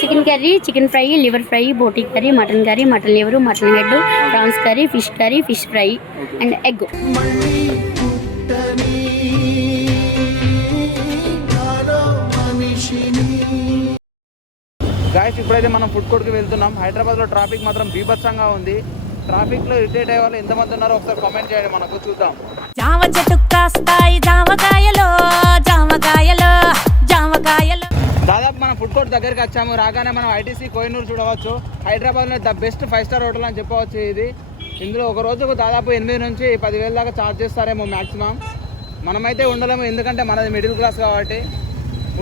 Chicken curry chicken fry liver fry boti curry mutton curry mutton liver mutton head prawns curry fish curry fish fry and egg. Guys ఇప్పుడైతే మనం food కోర్ట్కి వెళ్తున్నాం. హైదరాబాద్లో traffic మాత్రం బీభత్సంగా ఉంది. ట్రాఫిక్లో irritate అయ్యే వాళ్ళు ఎంతమంది ఉన్నారో ఒకసారి కామెంట్ చేయండి మనకు చూద్దాం. జామ చెట్టు కాస్తాయి జామకాయలు జామకాయలు జామకాయలు దాదాపు మనం ఫుడ్ కోర్ట్ దగ్గరికి వచ్చాము రాగానే మనం ఐటీసీ కోహినూర్ చూడవచ్చు. హైదరాబాద్లో the best five star hotel అని చెప్పవచ్చు ఇది. ఇందులో ఒక రోజుకు దాదాపు ఎనిమిది నుంచి పదివేల దాకా ఛార్జ్ చేస్తారేమో మ్యాక్సిమం మనమైతే ఉండలేము ఎందుకంటే మనది మిడిల్ క్లాస్ కాబట్టి.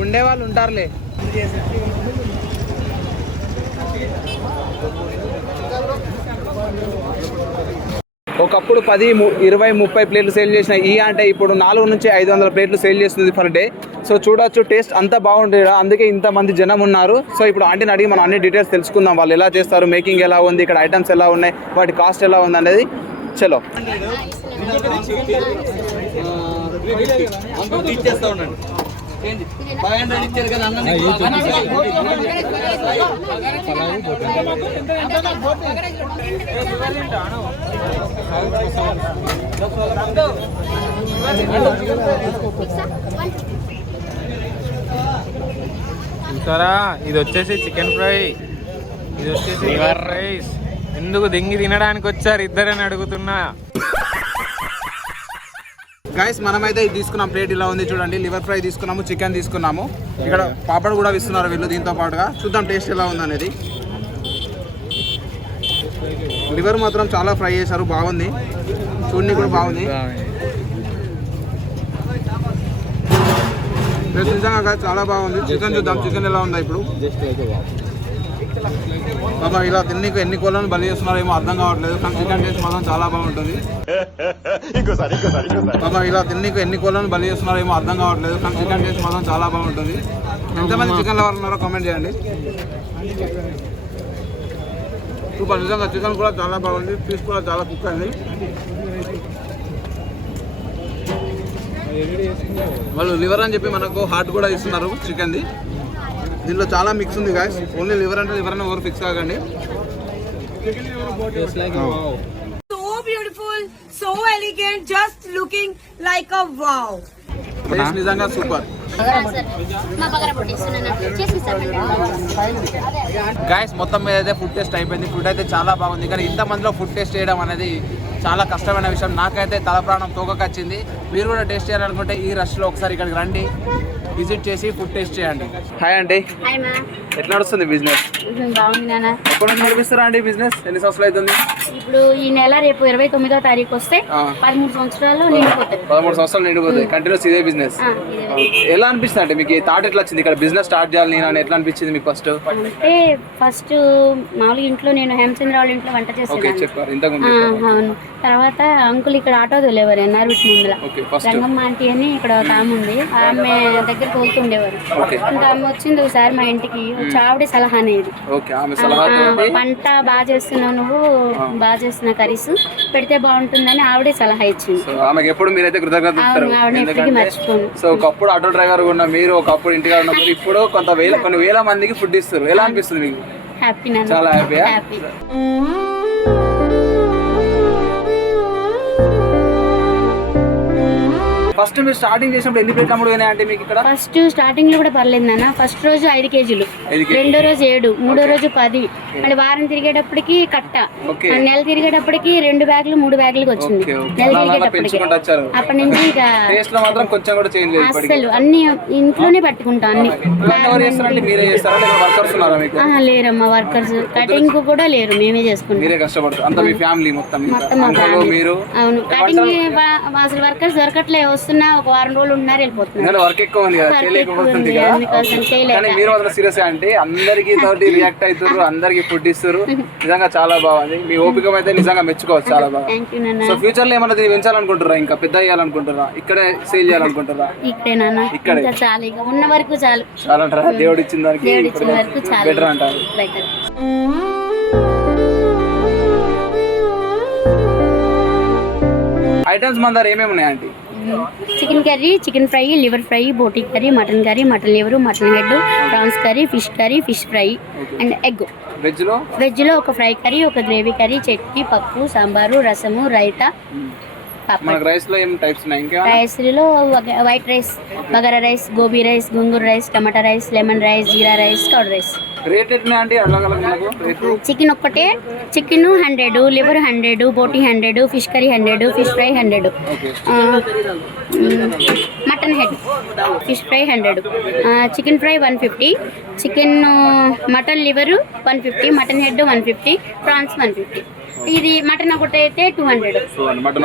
ఉండేవాళ్ళు ఉంటారులే. ఒకప్పుడు పది ము- ఇరవై ముప్పై ప్లేట్లు సేల్ చేసిన ఈ అంటే ఇప్పుడు నాలుగు నుంచి ఐదు వందల ప్లేట్లు సేల్ చేస్తుంది పర్ డే. సో చూడొచ్చు టేస్ట్ అంత బాగుంటుంది అందుకే ఇంతమంది జనం ఉన్నారు. సో ఇప్పుడు ఆంటీని అడిగి మనం అన్ని డీటెయిల్స్ తెలుసుకుందాం. వాళ్ళు ఎలా చేస్తారు మేకింగ్ ఎలా ఉంది ఇక్కడ ఐటమ్స్ ఎలా ఉన్నాయి వాటి కాస్ట్ ఎలా ఉంది అనేది చలో. చూసారా. ఇది వచ్చేసి చికెన్ ఫ్రై. ఇది వచ్చేసి లివర్ రైస్ ఎందుకు దింగి తినడానికి వచ్చారు? ఇద్దరని అడుగుతున్నా. గైస్ మనమైతే ఇది తీసుకున్నాం. ప్లేట్ ఇలా ఉంది చూడండి. లివర్ ఫ్రై తీసుకున్నాము చికెన్ తీసుకున్నాము. ఇక్కడ పాపడ్ కూడా ఇస్తున్నారు వీళ్ళు దీంతో పాటుగా. చూద్దాం టేస్ట్ ఎలా ఉందనేది. లివర్ మాత్రం చాలా ఫ్రై చేశారు. బాగుంది. చూడండి కూడా బాగుంది. నిజంగా చాలా బాగుంది. చికెన్ చూద్దాం. చికెన్ ఎలా ఉందా ఇప్పుడు? బాబా ఇలా తిన్నీకు ఎన్ని కోళ్ళను బలి చేస్తున్నారో ఏమో అర్థం కావట్లేదు. కానీ చికెన్ టేస్ట్ మాత్రం చాలా బాగుంటుంది. బాబా ఇలా తిన్నీకు ఎన్ని కోళ్ళను బలి చేస్తున్నారో ఏమో అర్థం కావట్లేదు. కానీ చికెన్ టేస్ట్ మాత్రం చాలా బాగుంటుంది. ఎంతమంది చికెన్ లవర్ ఉన్నారో కామెంట్ చేయండి. సూపర్ నిజంగా చికెన్ కూడా చాలా బాగుంది. పీస్ కూడా చాలా కుక్ అయింది. వాళ్ళు లివర్ అని చెప్పి మనకు హార్ట్ కూడా ఇస్తున్నారు చికెన్ది. దీంట్లో చాలా మిక్స్ ఉంది గాయస్ ఓన్లీ లివర్ అంటే లివర్ అని ఎవరు ఫిక్స్ కాకండి. So beautiful so elegant just looking like a wow నిజంగా సూపర్ గాయస్ మొత్తం మీద అయితే ఫుడ్ టేస్ట్ అయిపోయింది. ఫుడ్ అయితే చాలా బాగుంది. కానీ ఇంత మందిలో ఫుడ్ టేస్ట్ చేయడం అనేది చాలా కష్టమైన విషయం. నాకైతే తల ప్రాణం తోకకొచ్చింది. మీరు కూడా టేస్ట్ చేయాలనుకుంటే ఈ రష్లో ఒకసారి ఇక్కడికి రండి. విజిట్ చేసి ఫుడ్ టేస్ట్ చేయండి. హాయ్ అండి ఎట్లా నడుస్తుంది బిజినెస్ ఎప్పుడు నుంచి నడిపిస్తారా అండి బిజినెస్ ఎన్ని సంవత్సరాలు అవుతుంది? ఇప్పుడు ఈ నెల రేపు ఇరవై తొమ్మిదో తారీఖు వస్తే. పదమూడు సంవత్సరాలు నిండిపోతాయి పదమూడు సంవత్సరాలు నిండిపోతాయి కంటిన్యూస్ ఇదే బిజినెస్. ఎలా అనిపిస్తుంది అంటే మీకు థాట్ ఎట్లా వచ్చింది? ఇక్కడ బిజినెస్ స్టార్ట్ చేయాలి నేను అని ఎట్లా అనిపించింది మీకు ఫస్ట్ అంటే ఫస్ట్ మామూలుగా ఇంట్లో నేను హేమచంద్ర వాళ్ళ ఇంట్లో వంట చేసేదాన్ని. ఆ, అవును. తర్వాత అంకుల్ ఇక్కడ ఆటో తోలేవారు ఎన్ఆర్బిట్ ముందర ఓకే ఫస్ట్ రంగమ్మ ఆంటీ అని ఇక్కడ ఒక ఆమె ఉంది. ఆమె దగ్గర తోలుతుండేవారు ఇంకా ఆమె వచ్చింది ఒకసారి మా ఇంటికి. వచ్చి ఆవిడే సలహా అనేది. పంట బాగా చేస్తున్నావు నువ్వు. బాగా చేస్తున్న కర్రీస్ పెడితే బాగుంటుందని ఆవిడే సలహా ఇచ్చింది. సో ఆమెకి ఎప్పుడు మీరైతే కృతజ్ఞత ఇస్తారు అవును, ఆవిడని ఎప్పటికీ ఎందుకంటే మర్చిపోను. సో ఒకప్పుడు ఆటో డ్రైవర్ ఉన్న మీరు ఒకప్పుడు ఇంటిగా ఉన్న మీరు ఇప్పుడు కొంత వేల కొన్ని వేల మందికి ఫుడ్ ఇస్తారు. ఎలా అనిపిస్తుంది మీకు? హ్యాపీ నన్ను చాలా హ్యాపీయా హ్యాపీ ఫస్ట్ మీరు స్టార్టింగ్ చేసినప్పుడు ఎన్ని ప్లేట్లు అమ్ముడు అంటే మీకు ఇక్కడ? ఫస్ట్ స్టార్టింగ్లో కూడా పర్లేదు నాన్న. ఫస్ట్ రోజు ఐదు కేజీలు. రెండో రోజు ఏడు మూడో రోజు పది. మళ్ళీ వారం తిరిగేటప్పటికి కట్ట. నెల తిరిగేటప్పటికి రెండు బ్యాగులు మూడు బ్యాగులకు వచ్చింది. నెల తిరిగేటప్పటికి. అప్పటి నుంచి ఇక టేస్ట్లో మాత్రం కొంచెం కూడా చేంజ్ లేదు ఇప్పటికి. అస్సలు అన్ని ఇంట్లోనే పట్టుకుంటాం అన్ని. లేరమ్మా వర్కర్స్ కటింగ్ కూడా లేరు మేమే చేసుకుంటాం. మొత్తం మా ఫ్యామిలీ. అవును. కటింగ్ అసలు వర్కర్స్ దొరకట్లే వస్తున్నా ఒక వారం రోజులు ఉన్నారు వెళ్ళిపోతున్నారు వర్క్ ఎక్కువ ఉంది కదా చేయలేకపోతుంది. కానీ మీరు మాత్రం సీరియస్ అంటే అందరికి తోటి రియాక్ట్ అవుతారు అందరికి ఫుడ్ ఇస్తారు నిజంగా చాలా బాగుంది. మీ ఓపిక అయితే నిజంగా మెచ్చుకోవచ్చు చాలా బాగా. సో ఫ్యూచర్లో ఏమన్నా దీన్ని పెంచాలనుకుంటారా ఇంకా పెద్ద చేయాలనుకుంటారా ఇక్కడే సేల్ చేయాలనుకుంటారా ఇక్కడే చాలు ఇక ఉన్న వరకు చాలు. చాలా అంటారా దేవుడు ఇచ్చిన దానికి దేవుడు ఇచ్చిన చాలు. బెటర్ అంటారు. ఐటమ్స్ మన దగ్గర ఏమేమి ఉన్నాయి aunty chicken curry chicken fry liver fry boti curry mutton curry mutton liver mutton head prawns curry fish curry fish fry and egg. వెజ్లో? వెజ్లో ఒక ఫ్రై కర్రీ ఒక గ్రేవీ కర్రీ చట్నీ పప్పు సాంబారు రసము రైతా రైస్లో white rice bagara rice gobi rice gongura rice tomato rice lemon rice jeera rice curd rice. Rate ఎట్లా chicken ఒక్కటే. Chicken hundred liver hundred boti hundred fish curry hundred fish fry hundred. Mutton head fish fry hundred. Chicken fry one fifty. Chicken mutton liver one fifty mutton head one fifty prawns one fifty. ఇది mutton ఒకటి అయితే two hundred mutton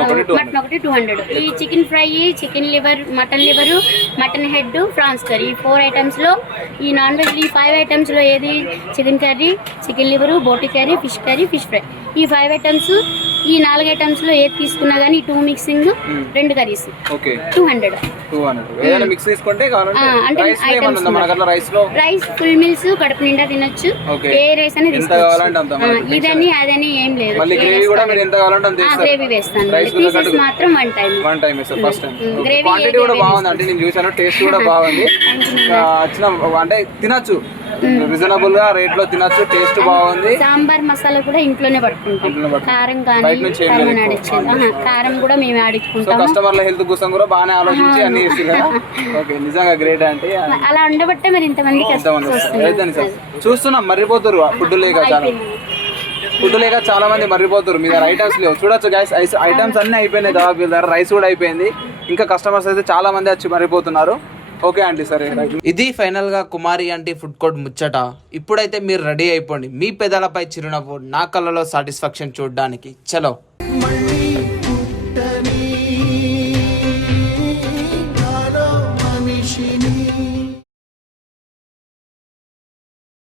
ఒకటి two hundred ఈ chicken fry chicken liver mutton liver mutton head prawns curry four ఐటమ్స్లో ఈ non veg ఈ five ఐటమ్స్లో ఏది? Chicken curry chicken liver boti curry fish curry fish fry ఈ ఫైవ్ ఐటమ్స్ ఈ నాలుగు ఐటమ్స్లో ఏది తీసుకున్నా కానీ టూ మిక్సింగ్ రెండు కర్రీస్. టూ హండ్రెడ్ అంటే రైస్లో ఫుల్ మీల్స్ కడుపు నిండా తినొచ్చు. ఏ రైస్ అని ఇదని అదని ఏం లేదు. గ్రేవీ గ్రేవీ వేస్తాను. పీసెస్ మాత్రం వన్ టైం వన్ టైం వేస్తారు ఫస్ట్ ఏ కూడా బాగుంది. అంటే నేను చూసాను టేస్ట్ కూడా బాగుంది. వచ్చిన అంటే తినచ్చు. రీజనబుల్గా రేట్లో తినచ్చు టేస్ట్ బాగుంది. సాంబార్ మసాలా కూడా ఇంట్లోనే పట్టుకుంటాం. కారం కానీ కూడా మేము సో ఆడించుకుంటాము కస్టమర్ల హెల్త్ కోసం కూడా బాగానే ఆలోచించి అన్ని ఓకే నిజంగా గ్రేట్ అంటే అలా ఉండబట్టే మరి ఇంతమంది. చూస్తున్నాం మర్రిపోతారు ఫుడ్ లేక చాలా. ఫుడ్ లేక చాలా మంది మర్రిపోతారు మీ దగ్గర ఐటమ్స్ లేవు. చూడొచ్చు గైస్ ఐటమ్స్ అన్ని అయిపోయినాయి దాదాపు రైస్ కూడా అయిపోయింది. ఇంకా కస్టమర్స్ అయితే చాలా మంది వచ్చి మర్రిపోతున్నారు. ఓకే అండి సరే ఇది ఫైనల్గా కుమారి అంటే ఫుడ్ కోర్ట్ ముచ్చట. ఇప్పుడైతే మీరు రెడీ అయిపోండి. మీ పెదాలపై చిరునవ్వు నా కళ్ళలో సాటిస్ఫాక్షన్ చూడడానికి. చలో.